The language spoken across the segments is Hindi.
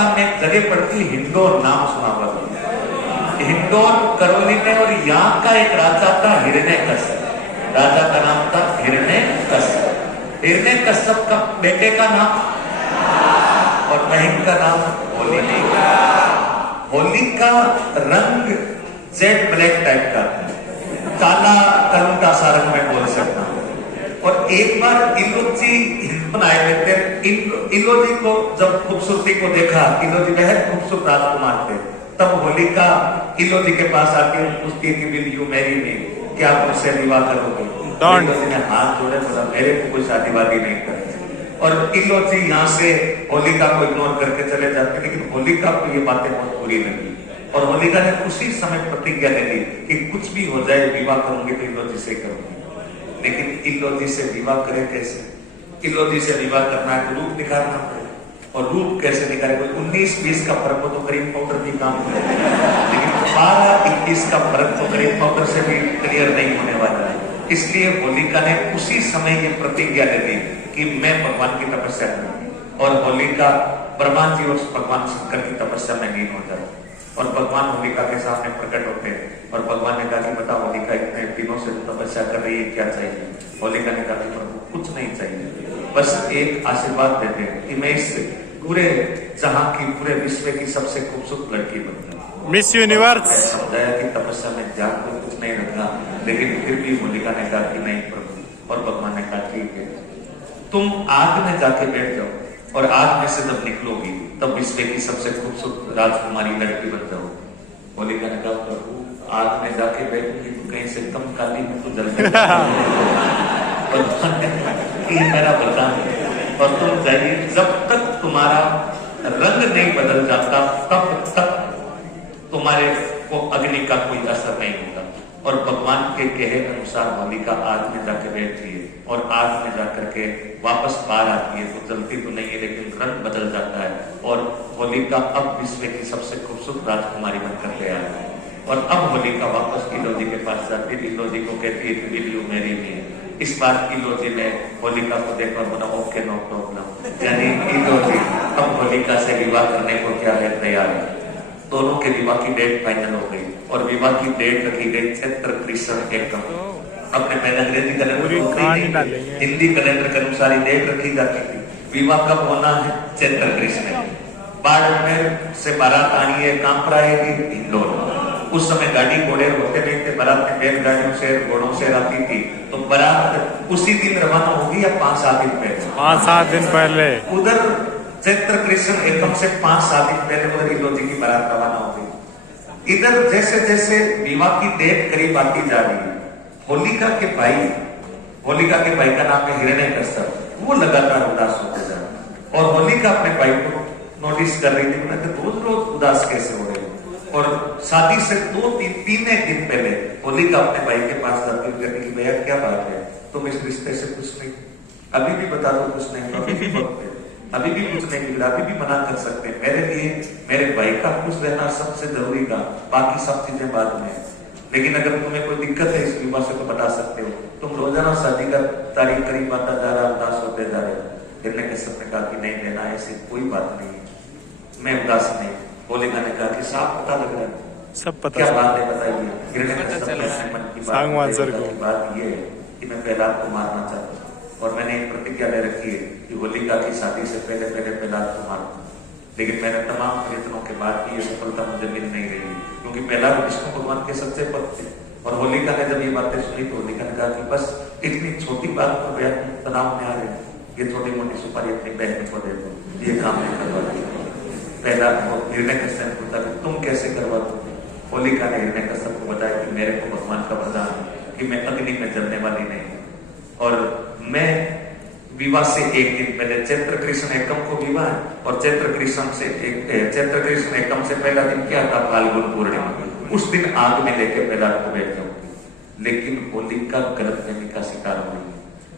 राजस्थान में एक जगह पड़ती है हिंडोन, नाम सुना हुआ? हिंडोन करौली में, और यहाँ का एक राजा था हिरण्यकश्यप। राजा का नाम था हिरण्यकश्यप। हिरण्यकश्यप का बेटे का नाम और बहन का नाम होलिका। होलिका रंग जेड ब्लैक टाइप का, काला कलूटा सा रंग में बोल सकता हूं। और एक बार इलोजी हिंदुन आए हुए थे। इलोजी को जब खूबसूरती को देखा, इलोजी बेहद खूबसूरत राजकुमार थे, तब होलिका इलोजी के पास आके पूछती है कि विल यू मैरी मी, क्या आप मुझसे विवाह करोगे? इलोजी ने हाथ जोड़े, बोला मेरे को कोई शादी वादी नहीं करनी। और इलोजी यहाँ से होलिका को इग्नोर करके चले जाते, लेकिन होलिका को ये बातें बहुत बुरी लगी और होलिका ने उसी समय प्रतिज्ञा ले ली कि कुछ भी हो जाए विवाह करूंगी तो इलोजी से करूंगी। लेकिन इलोजी से विवाह करे कैसे? इलोजी से विवाह करना है तो रूप निखारना पड़े, और रूप कैसे निकाले? कोई 19-20 का फर्क हो तो क्रीम पाउडर भी काम करे, लेकिन 12-21 का फर्क तो क्रीम पाउडर से भी क्लियर नहीं होने वाला है। इसलिए होलिका ने उसी समय ये प्रतिज्ञा ले ली कि मैं भगवान की तपस्या करूंगी। और होलिका ब्रह्मा जी और भगवान शंकर की तपस्या में लीन हो जाए, और भगवान होलिका के सामने प्रकट होते हैं। और भगवान ने कहा कि बता होलिका, इतने दिनों से तपस्या कर रही है, क्या चाहिए? होलिका ने कहा कि प्रभु कुछ नहीं चाहिए, बस एक आशीर्वाद देते हैं कि मैं इस पूरे जहां की, पूरे विश्व की सबसे खूबसूरत लड़की बन जाऊं। Miss universe. समझाया कि तपस्या में जाग तो कुछ नहीं रखना, लेकिन फिर भी होलिका ने कहा कि नहीं प्रभु। और भगवान ने कहा ठीक है, तुम आग में जाके बैठ जाओ, और आग में से जब निकलोगी तब विश्व की सबसे खूबसूरत राजकुमारी लड़की बन जाओ। होलिका ने कहा प्रभु आग में जाके बैठूंगी तो कहीं से कम काली में तो जल मेरा वरदान है, और तुम जाइए, जब तक तुम्हारा रंग नहीं बदल जाता तब तक तुम्हारे को अग्नि का कोई असर नहीं होता। और भगवान के कहे अनुसार होलिका आग में जाकर बैठती है, और आग में जाकर के वापस बाहर आती है तो जलती तो नहीं है, लेकिन रंग बदल जाता है। और होलिका अब विश्व की सबसे खूबसूरत राजकुमारी बनकर के आई है। और अब होलिका वापस इलोजी के पास जाती है, इलोजी को कहती है कि विल यू मैरी मी। इस बार इलोजी ने होलिका को देखा और बोला ओके नो प्रॉब्लम, यानी इलोजी अब होलिका से विवाह करने को क्या है, तैयार है। दोनों के विवाह की डेट फाइनल हो गई, और विवाह की डेट रखी गई चैत्र कृष्ण एकम। अपने पहले अंग्रेजी कैलेंडर, हिंदी कैलेंडर के अनुसार डेट रखी जाती थी। विवाह कब होना है? चैत्र कृष्ण। बाड़मेर से बारात आनी है, कहां पर आएगी? इंदौर। उस समय गाड़ी घोड़े होते नहीं थे, बारात में बैलगाड़ियों से, घोड़ों से आती थी। तो बारात उसी दिन रवाना होगी या 5-7 दिन पहले? 5-7 दिन पहले। उधर चैत्र कृष्ण एकम से 5-7 दिन पहले उधर इलोजी की बारात रवाना हो गई। इधर जैसे जैसे विवाह की डेट करीब आती जा रही है, होलिका के भाई का नाम है हिरण्यकश्यप, वो लगातार उदास होते जा रहा। और होलिका अपने भाई को नोटिस कर रही थी, रोज रोज उदास कैसे हो रहे हो। और शादी से 2-3 दिन पहले होलिका अपने भाई के पास जाती हुई कहती कि भैया क्या बात है, तुम इस रिश्ते से कुछ नहीं, अभी भी बता दो कुछ नहीं, अभी भी वक्त है, अभी भी कुछ नहीं मिला, अभी भी मना कर सकते हैं। मेरे लिए मेरे भाई का खुश रहना सबसे जरूरी था, बाकी सब चीजें बाद में। लेकिन अगर तुम्हें कोई दिक्कत है इस विवाह से तो बता सकते हो। तुम रोजाना शादी का तारीख करीब आता जा रहा, उदास होते जा रहे। हिरण्यकश्यप ने कहा कि नहीं लेना, ऐसी कोई बात नहीं, मैं उदास नहीं। होलिका ने कहा कि साफ पता लग रहा है, सब पता, क्या बात है बताइए। हिरण्यकश्यप ने अपने मन की बात ये है कि मैं प्रहलाद को मारना चाहता हूँ, और मैंने एक प्रतिज्ञा ले रखी है कि होलिका की शादी से पहले प्रहलाद को मारूंगा। लेकिन मैंने तमाम प्रयत्नों के बाद भी ये सफलता मुझे मिल नहीं रही, क्योंकि प्रहलाद विष्णु भगवान के सच्चे भक्त थे। और होलिका ने जब ये बातें सुनी तो होलिका ने कहा कि बस इतनी छोटी बात पर तनाव में आ रहे हैं, ये छोटी मोटी सुपारी अपनी बहन को दे दो, ये काम नहीं करवा दो। प्रहलाद को हिरण्यकश्यप ने पूछा कि तुम कैसे करवा दोगे? होलिका ने हिरण्यकश्यप को बताया कि मेरे को भगवान का वरदान है कि मैं अग्नि में जलने वाली नहीं, और मैं विवाह से 1 दिन पहले चैत्र कृष्ण एकम को विवाह है, और चैत्र कृष्ण एकम से पहला दिन क्या था? फाल्गुन पूर्णिमा। उस दिन आग में लेके प्रहलाद को बैठ जाऊंगी। लेकिन होलिका गलतफहमी का शिकार हो रही है।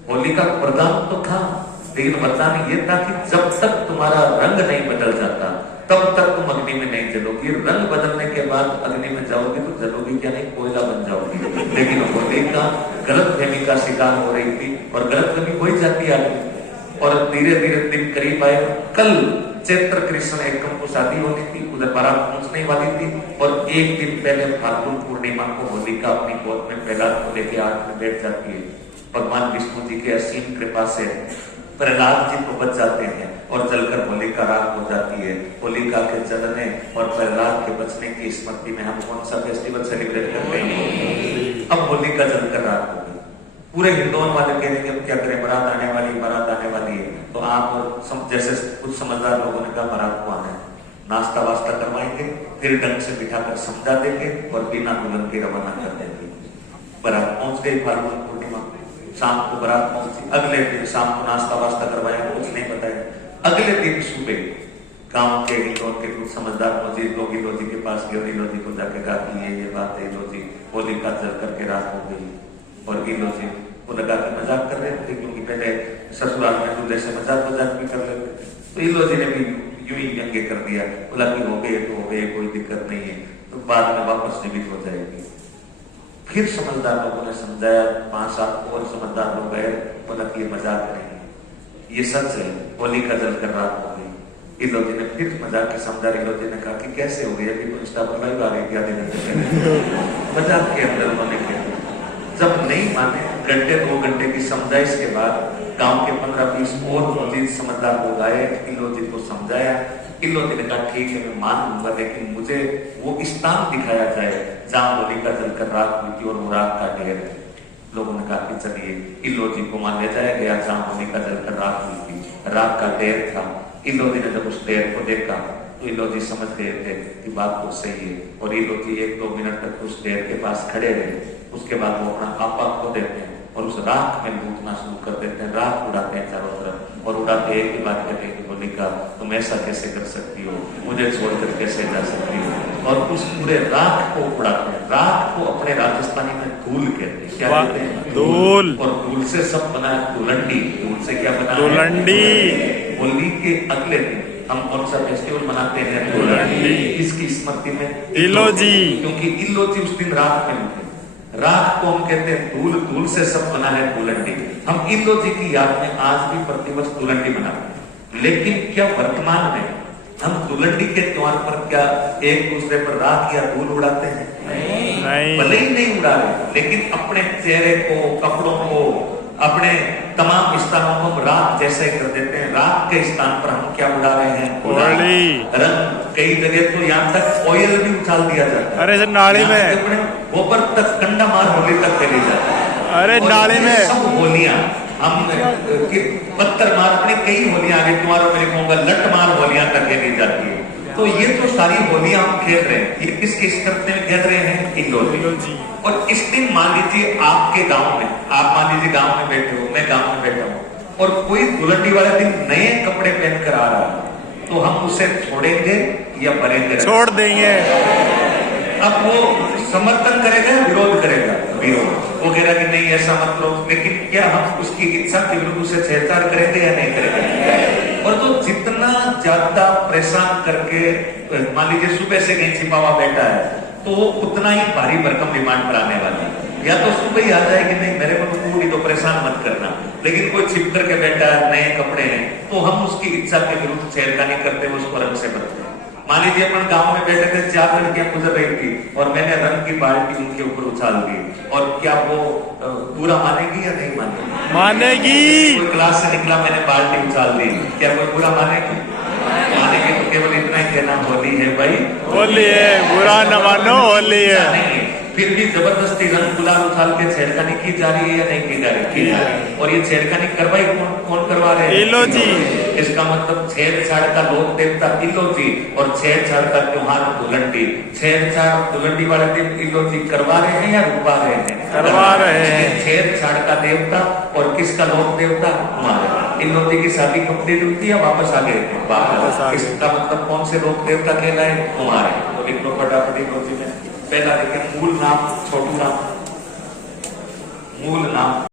होलिका का वरदान तो था, लेकिन वरदान ये था कि जब तक तुम्हारा रंग नहीं बदल जाता तब तक तुम अग्नि में नहीं जलोगी। रंग बदलने के बाद अग्नि में जाओगी तो जलोगी क्या नहीं, कोयला बन जाओगी। लेकिन होलिका गलतफहमी का शिकार हो रही थी, और गलतफहमी हो ही जाती है आदमी। और धीरे धीरे दिन करीब आए। कल चैत्र कृष्ण एकम को शादी होनी थी, उधर बारात पहुंचने वाली थी और एक दिन पहले फाल्गुन पूर्णिमा को होलिका अपनी गोद में प्रहलाद को लेकर आग में बैठ जाती है। भगवान विष्णु जी की असीम कृपा से प्रहलाद जी को बच जाते हैं और जलकर होलिका राख हो जाती है। होलिका के जलने और प्रहलाद के बचने की स्मृति में हम कौन सा फेस्टिवल सेलिब्रेट कर रहे हैं? अब होलिका जलकर राख हो गई। पूरे हिंदुओं वाले कह रहे हैं क्या करें, बारात आने वाली है। तो आप जैसे कुछ समझदार लोगों ने कहा बारात को आना है, नाश्ता वास्ता करवाएंगे, फिर ढंग से बिठा कर समझा देंगे और बिना दुल्हन के रवाना कर देंगे। बारात पहुंच गई फाल्गुन पूर्णिमा, शाम को बारात पहुंची। अगले दिन शाम को नाश्ता वास्ता करवाया, कुछ नहीं बताया। अगले दिन सुबह गांव के हिंदुओं के कुछ समझदार मौजूद लोग इलो जी के पास गए और इलो जी को जाके कहा कि ये बात है, इलो जी होलिका जल करके रात हो गई। और इलो जी को लगा के मजाक कर रहे थे, क्योंकि पहले ससुराल में दूल्हे से मजाक भी कर लेते थे। तो इलो जी ने भी यूं ही व्यंग्य कर दिया, बोला कि हो गए तो हो गए, कोई दिक्कत नहीं है, तो बाद में वापस जीवित हो जाएगी। फिर समझदार लोगों ने समझाया, 5-7 और समझदार लोग गए, बोला कि ये मजाक नहीं, ये सच है, होलिका जलकर रात हो गई। इलो जी ने फिर मजाक के समझा। इलो जी ने कहा कि कैसे हो गई, अभी तो इंस्टा पर लाइव आ रही थी आधे घंटे पहले। मजाक के अंदर उन्होंने किया। जब नहीं माने, घंटे 2 घंटे की समझाइश के बाद गांव के 15-20 और मौजूद समझदार लोग आए, इलो जी को समझाया। इलो जी ने कहा ठीक है मैं मान लूंगा, लेकिन मुझे वो स्थान दिखाया जाए जहां होलिका जलकर राख हुई थी और वो राख का ढेर है। लोगों ने कहा कि चलिए इलो जी को मान ले जाया गया जहां होलिका जलकर राख हुई थी, राख का ढेर था। इलो जी ने जब उस ढेर को देखा तो इलो जी समझ गए थे कि बात तो सही है, और इलो जी 1-2 मिनट तक उस ढेर के पास खड़े रहे। उसके बाद वो अपना आपा खो देते हैं और उस राख में लूटना शुरू कर देते हैं, राख उड़ाते हैं चारों तरफ, और उड़ाते एक ही बात कहते हैं कि होलिका तुम ऐसा कैसे कर सकती हो, मुझे छोड़कर कैसे जा सकती हो, और उस पूरे राख को उड़ाते हैं। राख को अपने राजस्थानी में धूल कहते हैं। क्या कहते हैं? धूल। और धूल से सब बना है धुलंडी। धूल से क्या बना? धुलंडी। होली के अगले दिन हम कौन सा फेस्टिवल मनाते हैं? धुलंडी। इसकी स्मृति में इलो जी, क्योंकि इलो जी उस दिन राख में उठे। राख को हम कहते हैं धूल, धूल से सब बना है धुलंडी। हम इलो जी की याद में आज भी प्रतिवर्ष धुलंडी मनाते हैं। लेकिन क्या वर्तमान में हम धुलंडी के त्योहार पर क्या एक दूसरे पर राख या धूल उड़ाते हैं? नहीं। भले ही नहीं उड़ा रहे, लेकिन अपने चेहरे को, कपड़ों को, अपने तमाम स्थानों को हम राख जैसे कर देते हैं। राख के स्थान पर हम क्या उड़ा रहे हैं? रंग। कई जगह तो यहाँ तक ऑयल भी उछाल दिया जाता है। अरे नाली में अपने गोबर तक कंडा मार होली तक चली जाता है। अरे नाली में सब होलियां हम पत्थर मार, अपनी कई होलियां आगे तुम्हारों में कहूंगा लट मार होलियां तक खेली जाती है। तो ये जो सारी होलियां हम खेल रहे हैं, ये किसके स्कर्ते में खेल रहे हैं? इलो जी। और इस दिन मान लीजिए आपके गांव में, आप मान लीजिए गांव में बैठे हो, मैं गांव में बैठा हूँ, और कोई धुलंडी वाले दिन नए कपड़े पहनकर आ रहा है, तो हम उसे छोड़ेंगे या भरेंगे? छोड़ देंगे। अब वो समर्थन करेगा, विरोध करेगा? विरोध। वो कह रहा कि नहीं ऐसा मत करो, लेकिन क्या हम उसकी इच्छा के विरुद्ध उसे छेड़छाड़ करेंगे या नहीं करेंगे? और तो जितना ज्यादा परेशान करके, मान लीजिए सुबह से कहीं छिपा हुआ बैठा है, तो उतना ही भारी भरकम डिमांड पर आने वाला है। या तो सुबह ही आ जाए कि नहीं मेरे को तो पूरी तो परेशान मत करना, लेकिन कोई छिप करके बैठा है, नए कपड़े हैं, तो हम उसकी इच्छा के विरुद्ध छेड़खानी करते हुए उसको रंग से बदलते हैं। मान लीजिए अपन गांव में बैठे थे, 4 लड़कियां गुजर रही थी और मैंने रंग की बाल्टी उनके ऊपर उछाल दी, और क्या वो पूरा मानेगी या नहीं मानेगी? मानेगी। कोई क्लास से निकला, मैंने बाल्टी उछाल दी, क्या कोई पूरा मानेगी? मानेगी। तो केवल इतना ही कहना होली है भाई, होली है, बुरा न मानो होली है। फिर भी जबरदस्ती रंग गुलाल उछाल के छेड़खानी की जा रही है या नहीं की जा रही? और ये छेड़खानी करवाई कौन करवा रहे हैं? इलो जी। इसका मतलब छेड़छाड़ का लोक देवता इलो जी और छेड़छाड़ का त्योहार धुलंडी। छेड़छाड़ धुलंडी वाले दिन इलो जी करवा रहे हैं या रुकवा रहे हैं? करवा रहे हैं। छेड़छाड़ का देवता और किसका लोक देवता? हमारे इलो जी की शादी कंप्लीट हुई थी या वापस आ गए थे? वापस। इसका मतलब कौन से लोक देवता कहलाए? हमारे। तो लिख लो फटाफट इलो जी में। पहला देखिए मूल नाम छोटू राम, मूल नाम